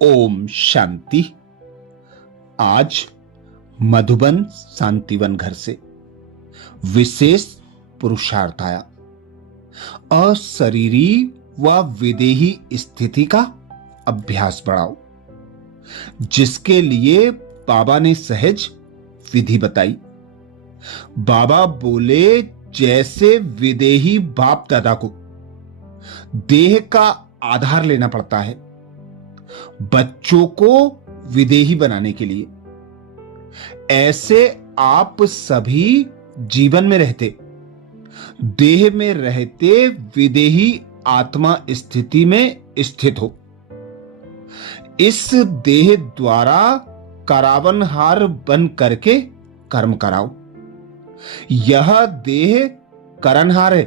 ओम शांति। आज मधुबन शांतिवन घर से विशेष पुरुषार्थ आया। अशरीरी व विदेही स्थिति का अभ्यास बढ़ाओ, जिसके लिए बाबा ने सहज विधि बताई। बाबा बोले, जैसे विदेही बाप दादा को देह का आधार लेना पड़ता है बच्चों को विदेही बनाने के लिए, ऐसे आप सभी जीवन में रहते, देह में रहते विदेही आत्मा स्थिति में स्थित हो। इस देह द्वारा करावनहार बन करके कर्म कराओ। यह देह करणहार है,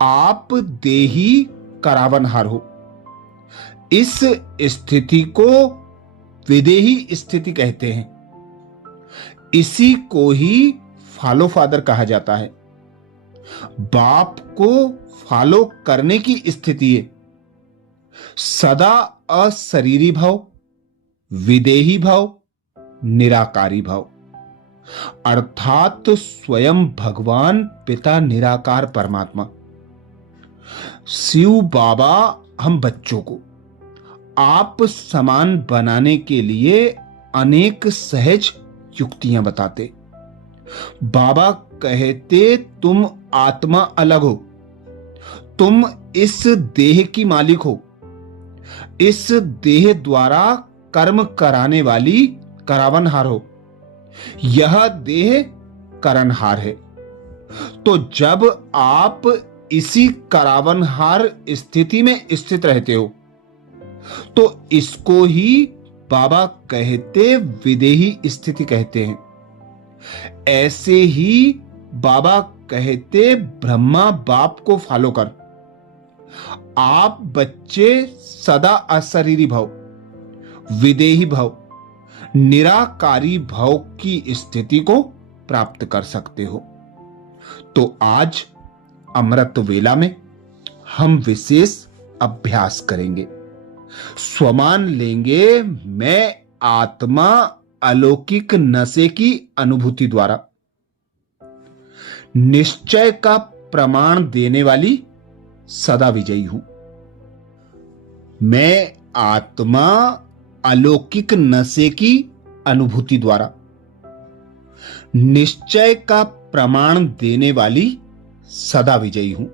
आप देही करावनहार हो। इस स्थिति को विदेही स्थिति कहते हैं। इसी को ही फॉलो फादर कहा जाता है। बाप को फॉलो करने की स्थिति है। सदा अशरीरी भाव, विदेही भाव, निराकारी भाव, अर्थात स्वयं भगवान पिता निराकार परमात्मा शिव बाबा हम बच्चों को आप समान बनाने के लिए अनेक सहज युक्तियां बताते। बाबा कहते, तुम आत्मा अलग हो, तुम इस देह की मालिक हो। इस देह द्वारा कर्म कराने वाली करावनहार हो। यह देह करणहार है। तो जब आप इसी करावनहार स्थिति में स्थित रहते हो, तो इसको ही बाबा कहते विदेही स्थिति कहते हैं। ऐसे ही बाबा कहते, ब्रह्मा बाप को फॉलो कर। आप बच्चे सदा अशरीरी भाव, विदेही भाव, निराकारी भाव की स्थिति को प्राप्त कर सकते हो। तो आज अमृत वेला में हम विशेष अभ्यास करेंगे। स्वमान लेंगे, मैं आत्मा अलौकिक नशे की अनुभूति द्वारा निश्चय का प्रमाण देने वाली सदा विजयी हूं। मैं आत्मा अलौकिक नशे की अनुभूति द्वारा निश्चय का प्रमाण देने वाली सदा विजयी हूं।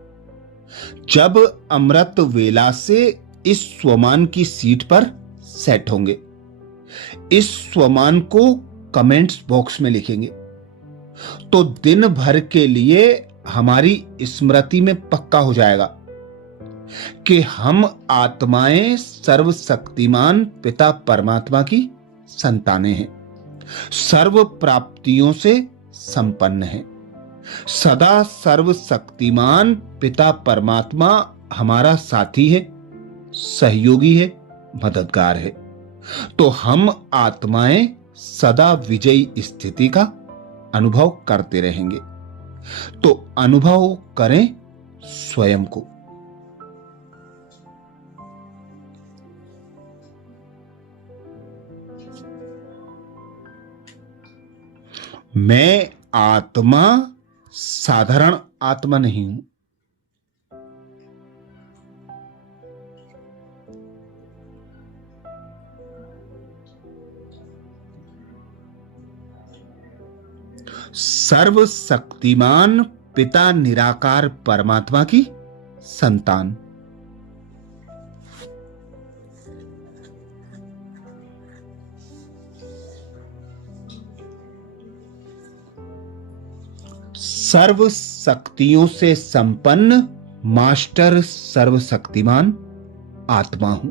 जब अमृत वेला से इस स्वमान की सीट पर सेट होंगे, इस स्वमान को कमेंट्स बॉक्स में लिखेंगे, तो दिन भर के लिए हमारी स्मृति में पक्का हो जाएगा कि हम आत्माएं सर्वशक्तिमान पिता परमात्मा की संतानें हैं, सर्व प्राप्तियों से संपन्न हैं। सदा सर्वशक्तिमान पिता परमात्मा हमारा साथी है, सहयोगी है, मददगार है। तो हम आत्माएं सदा विजयी स्थिति का अनुभव करते रहेंगे। तो अनुभव करें स्वयं को। मैं आत्मा साधारण आत्मा नहीं हूं। सर्वशक्तिमान पिता निराकार परमात्मा की संतान। सर्व शक्तियों से संपन्न मास्टर सर्वशक्तिमान आत्मा हूं।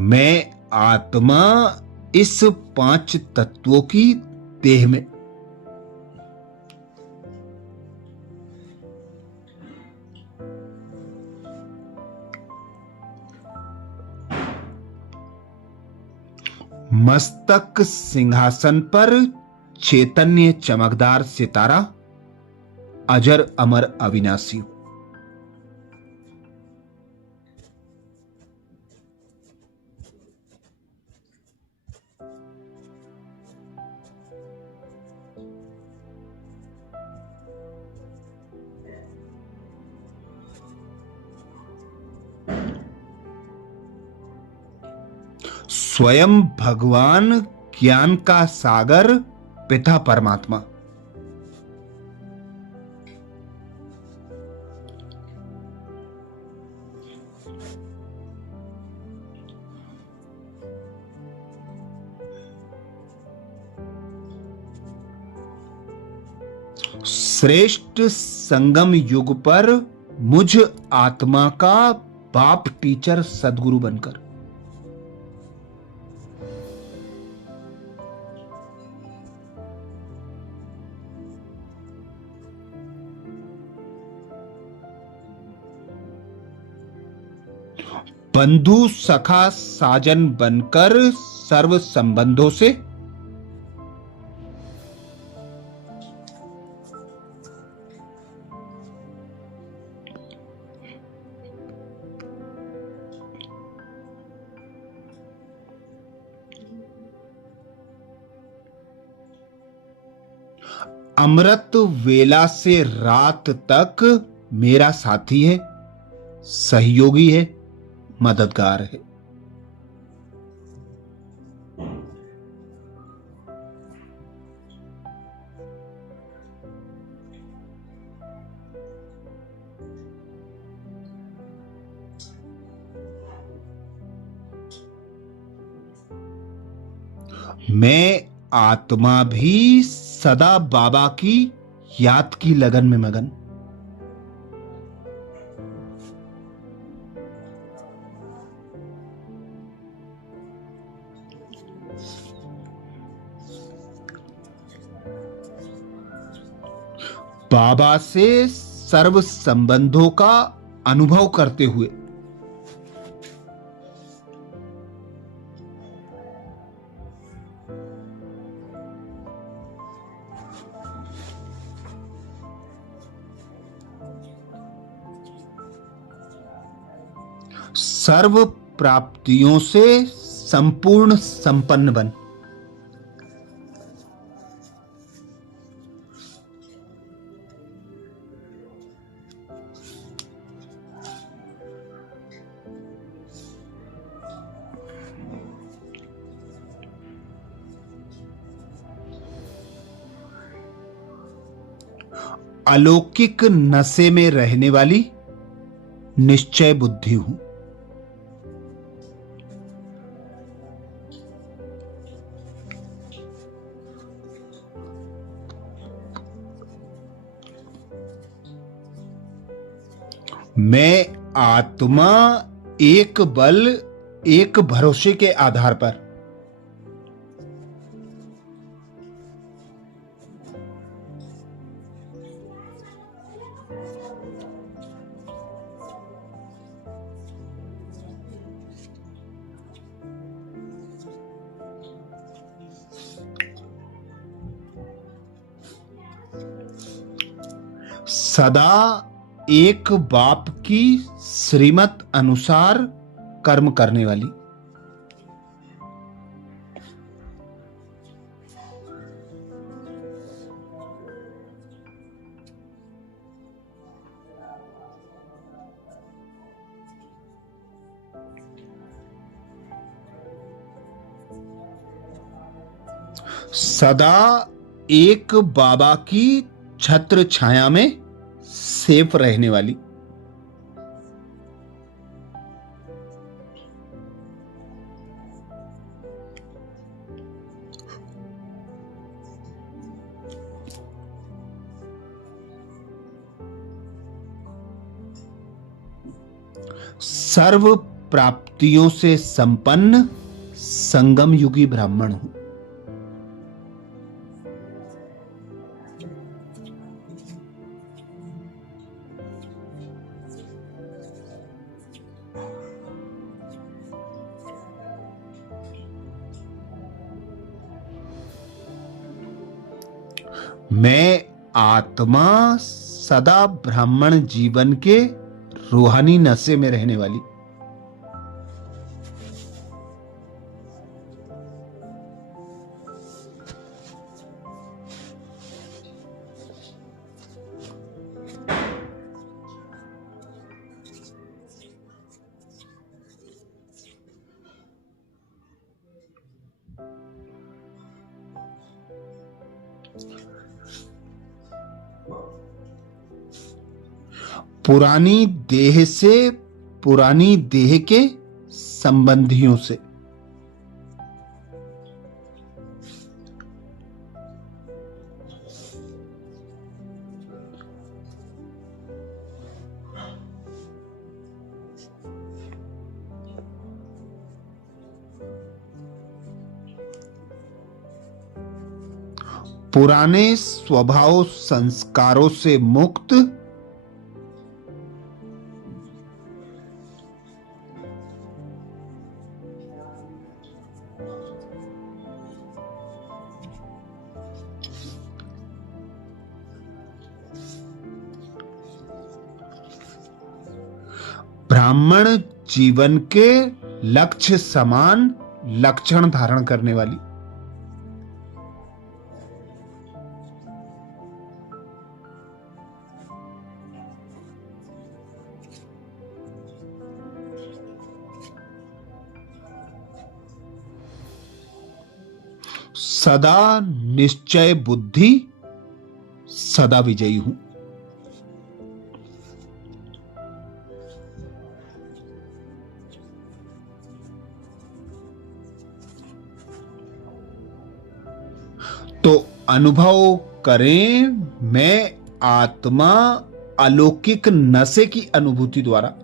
मैं आत्मा इस 5 तत्वों की देह में मस्तक सिंहासन पर चैतन्य चमकदार सितारा, अजर अमर अविनाशी हूं। स्वयं भगवान, ज्ञान का सागर, पिता परमात्मा। श्रेष्ठ संगम युग पर मुझ आत्मा का बाप टीचर सदगुरु बनकर। बंधु सखा साजन बनकर सर्व संबंधों से। अमृत वेला से रात तक मेरा साथी है, सहयोगी है, मददगार है। मैं आत्मा भी सदा बाबा की याद की लगन में मगन। बाबा से सर्व संबंधों का अनुभव करते हुए। सर्व प्राप्तियों से संपूर्ण संपन्न बन। अलौकिक नशे में रहने वाली निश्चय बुद्धि हूं। मैं आत्मा एक बल, एक भरोसे के आधार पर। सदा एक बाप की श्रीमत अनुसार कर्म करने वाली। सदा एक बाबा की छत्र छाया में सेफ रहने वाली। सर्व प्राप्तियों से संपन्न संगम युगी ब्राह्मण हूं। मैं आत्मा सदा ब्राह्मण जीवन के रूहानी नशे में रहने वाली। पुरानी देह से पुरानी देह के संबंधियों से। पुराने स्वभाव संस्कारों से मुक्त, ब्राह्मण जीवन के लक्ष्य समान लक्षण धारण करने वाली। सदा निश्चय बुद्धि, सदा विजयी हूं। तो अनुभव करें, मैं आत्मा अलौकिक नशे की अनुभूति द्वारा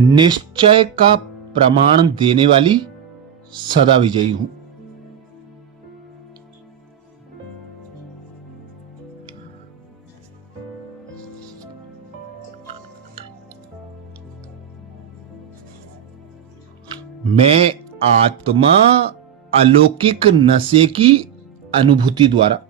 निश्चय का प्रमाण देने वाली सदा विजयी हूं। मैं आत्मा अलौकिक नशे की अनुभूति द्वारा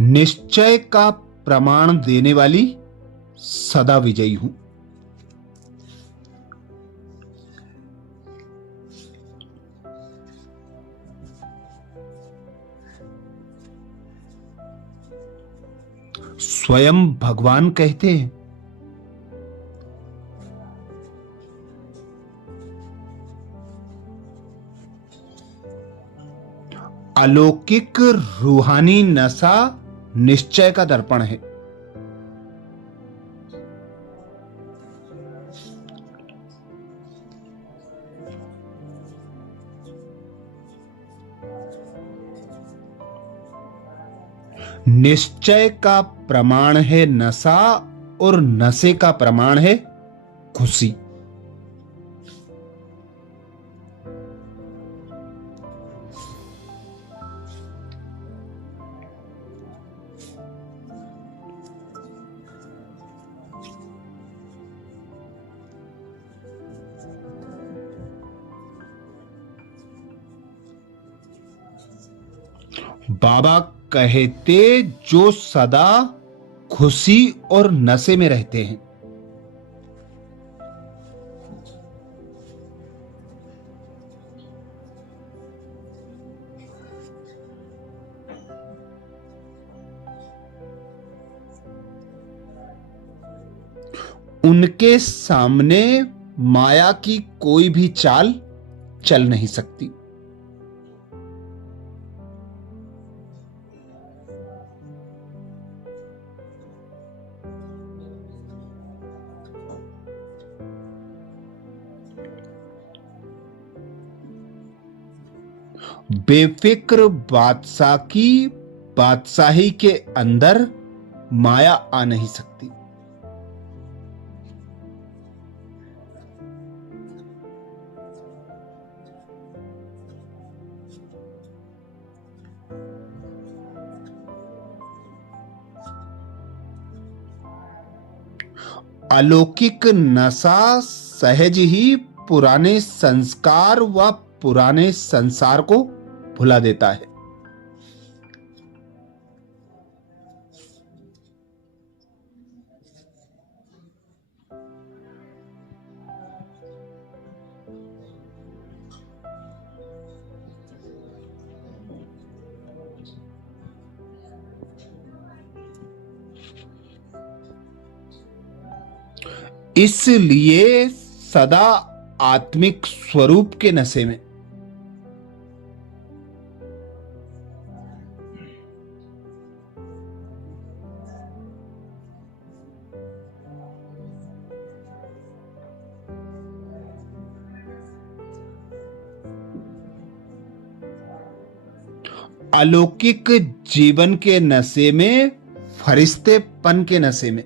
निश्चय का प्रमाण देने वाली सदा विजयी हूं। स्वयं भगवान कहते हैं, अलौकिक रूहानी नशा निश्चय का दर्पण है। निश्चय का प्रमाण है नशा और नशे का प्रमाण है खुशी। बाबा कहते, जो सदा खुशी और नशे में रहते हैं, उनके सामने माया की कोई भी चाल चल नहीं सकती। बेफिक्र बादशाह की बादशाही के अंदर माया आ नहीं सकती। अलौकिक नशा सहज ही पुराने संस्कार व पुराने संसार को भुला देता है। इसलिए सदा आत्मिक स्वरूप के नशे में, अलौकिक जीवन के नशे में, फरिश्तेपन के नशे में,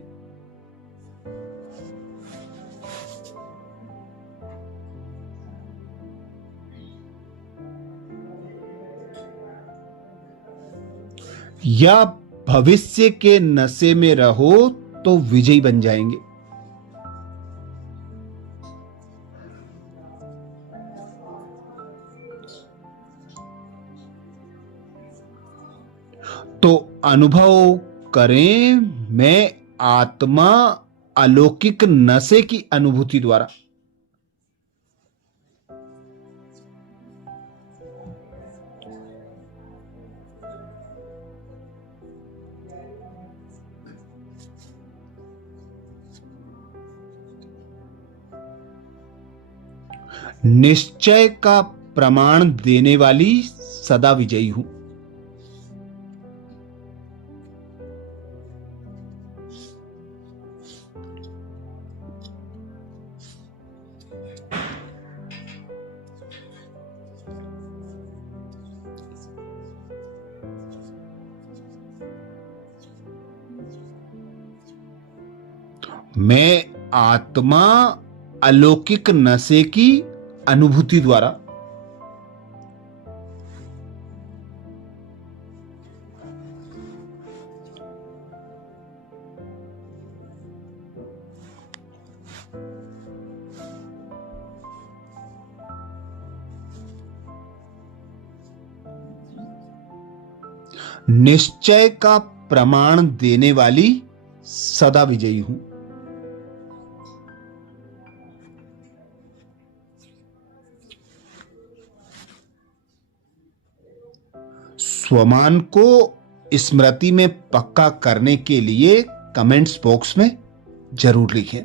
या भविष्य के नशे में रहो तो विजयी बन जाएंगे। तो अनुभव करें, मैं आत्मा अलौकिक नशे की अनुभूति द्वारा निश्चय का प्रमाण देने वाली सदा विजयी हूं। मैं आत्मा अलौकिक नशे की अनुभूति द्वारा निश्चय का प्रमाण देने वाली सदा विजयी हूं। स्वमान को स्मृति में पक्का करने के लिए कमेंट्स बॉक्स में जरूर लिखें,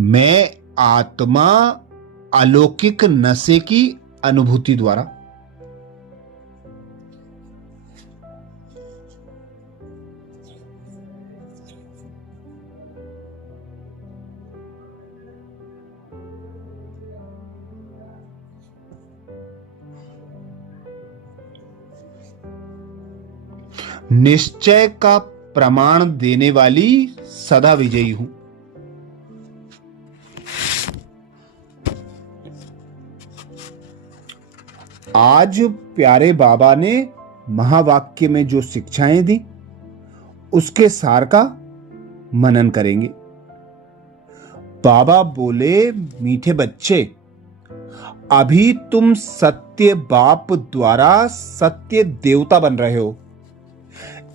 मैं आत्मा अलौकिक नशे की अनुभूति द्वारा निश्चय का प्रमाण देने वाली सदा विजयी हूं। आज प्यारे बाबा ने महावाक्य में जो शिक्षाएं दी उसके सार का मनन करेंगे। बाबा बोले, मीठे बच्चे, अभी तुम सत्य बाप द्वारा सत्य देवता बन रहे हो,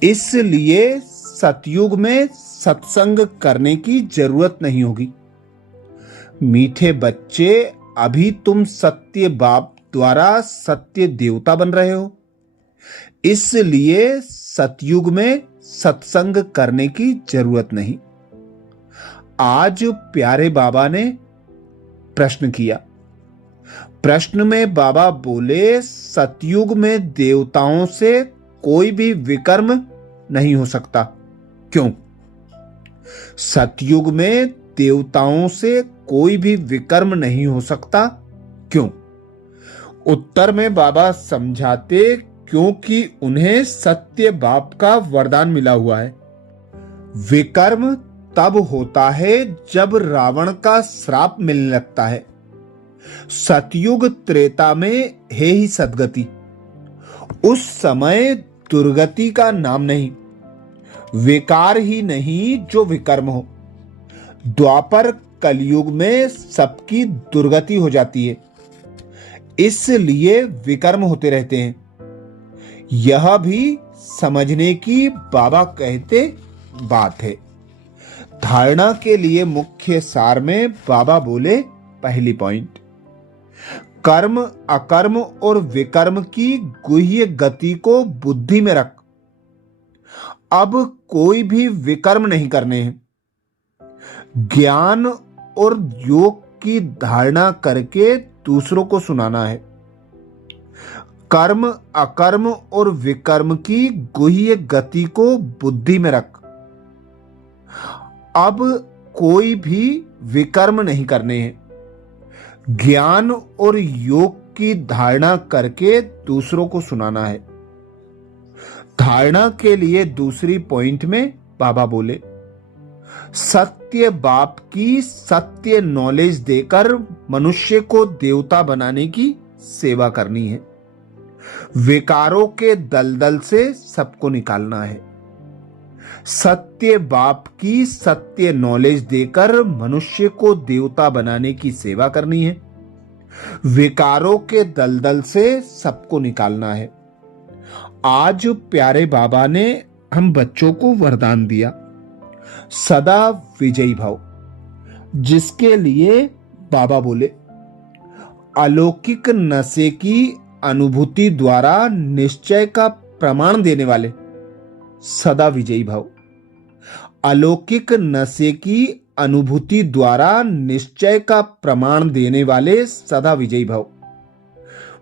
इसलिए सतयुग में सत्संग करने की जरूरत नहीं होगी। मीठे बच्चे, अभी तुम सत्य बाप द्वारा सत्य देवता बन रहे हो, इसलिए सतयुग में सत्संग करने की जरूरत नहीं। आज प्यारे बाबा ने प्रश्न किया। प्रश्न में बाबा बोले, सतयुग में देवताओं से कोई भी विकर्म नहीं हो सकता। क्यों? सतयुग में देवताओं से कोई भी विकर्म नहीं हो सकता। क्यों? उत्तर में बाबा समझाते क्योंकि उन्हें सत्य बाप का वरदान मिला हुआ है। विकर्म तब होता है जब रावण का श्राप मिलने लगता है। सतयुग त्रेता में है ही सदगति। उस समय दुर्गति का नाम नहीं, विकार ही नहीं जो विकर्म हो। द्वापर कलयुग में सबकी दुर्गति हो जाती है, इसलिए विकर्म होते रहते हैं। यह भी समझने की बाबा कहते बात है। धारणा के लिए मुख्य सार में बाबा बोले, पहली पॉइंट, कर्म अकर्म और विकर्म की गुह्य गति को बुद्धि में रख। अब कोई भी विकर्म नहीं करने हैं। ज्ञान और योग की धारणा करके दूसरों को सुनाना है। कर्म अकर्म और विकर्म की गुह्य गति को बुद्धि में रख। अब कोई भी विकर्म नहीं करने हैं। ज्ञान और योग की धारणा करके दूसरों को सुनाना है। धारणा के लिए दूसरी पॉइंट में बाबा बोले, सत्य बाप की सत्य नॉलेज देकर मनुष्य को देवता बनाने की सेवा करनी है। विकारों के दलदल से सबको निकालना है। सत्य बाप की सत्य नॉलेज देकर मनुष्य को देवता बनाने की सेवा करनी है। विकारों के दलदल से सबको निकालना है। आज प्यारे बाबा ने हम बच्चों को वरदान दिया, सदा विजयी भव, जिसके लिए बाबा बोले, अलौकिक नशे की अनुभूति द्वारा निश्चय का प्रमाण देने वाले सदा विजयी भव। अलौकिक नशे की अनुभूति द्वारा निश्चय का प्रमाण देने वाले सदा विजयी भव।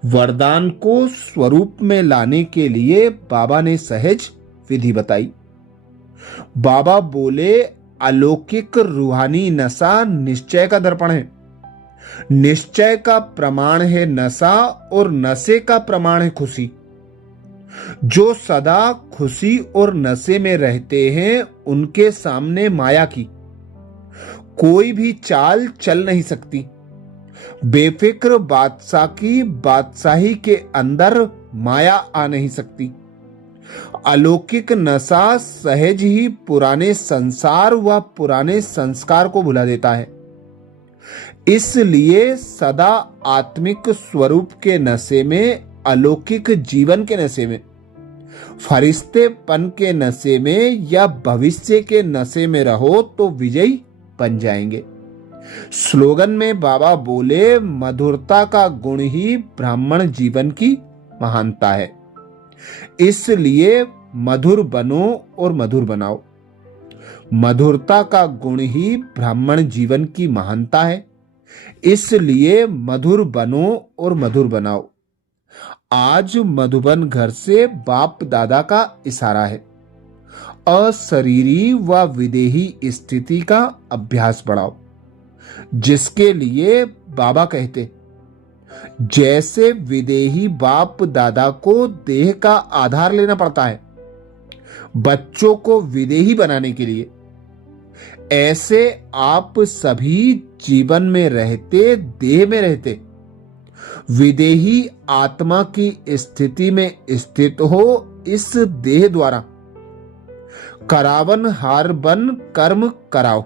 वरदान को स्वरूप में लाने के लिए बाबा ने सहज विधि बताई। बाबा बोले, अलौकिक रूहानी नशा निश्चय का दर्पण है। निश्चय का प्रमाण है नशा और नशे का प्रमाण है खुशी। जो सदा खुशी और नशे में रहते हैं उनके सामने माया की कोई भी चाल चल नहीं सकती। बेफिक्र बादशाह की बादशाही के अंदर माया आ नहीं सकती। अलौकिक नशा सहज ही पुराने संसार व पुराने संस्कार को भुला देता है। इसलिए सदा आत्मिक स्वरूप के नशे में, अलौकिक जीवन के नशे में, फरिश्तेपन के नशे में या भविष्य के नशे में रहो तो विजयी बन जाएंगे। स्लोगन में बाबा बोले, मधुरता का गुण ही ब्राह्मण जीवन की महानता है। इसलिए मधुर बनो और मधुर बनाओ। मधुरता का गुण ही ब्राह्मण जीवन की महानता है, इसलिए मधुर बनो और मधुर बनाओ। आज मधुबन घर से बाप दादा का इशारा है। अशरीरी व विदेही स्थिति का अभ्यास बढ़ाओ, जिसके लिए बाबा कहते, जैसे विदेही बाप दादा को देह का आधार लेना पड़ता है बच्चों को विदेही बनाने के लिए, ऐसे आप सभी जीवन में रहते, देह में रहते, विदेही आत्मा की स्थिति में स्थित हो इस देह द्वारा करावन हार बन कर्म कराओ।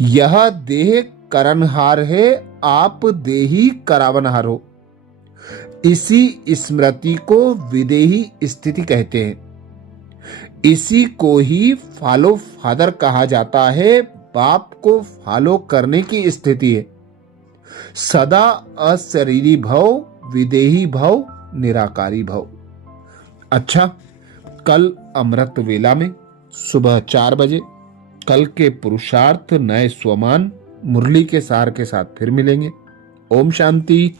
यह देह करनहार है, आप देही करावनहार हो। इसी स्मृति को विदेही स्थिति कहते हैं। इसी को ही फॉलो फादर कहा जाता है। बाप को फॉलो करने की स्थिति है। सदा अशरीरी भव, विदेही भव, निराकारी भव। अच्छा, कल अमृत वेला में सुबह 4 बजे कल के पुरुषार्थ नए स्वमान मुरली के सार के साथ फिर मिलेंगे। ओम शांति।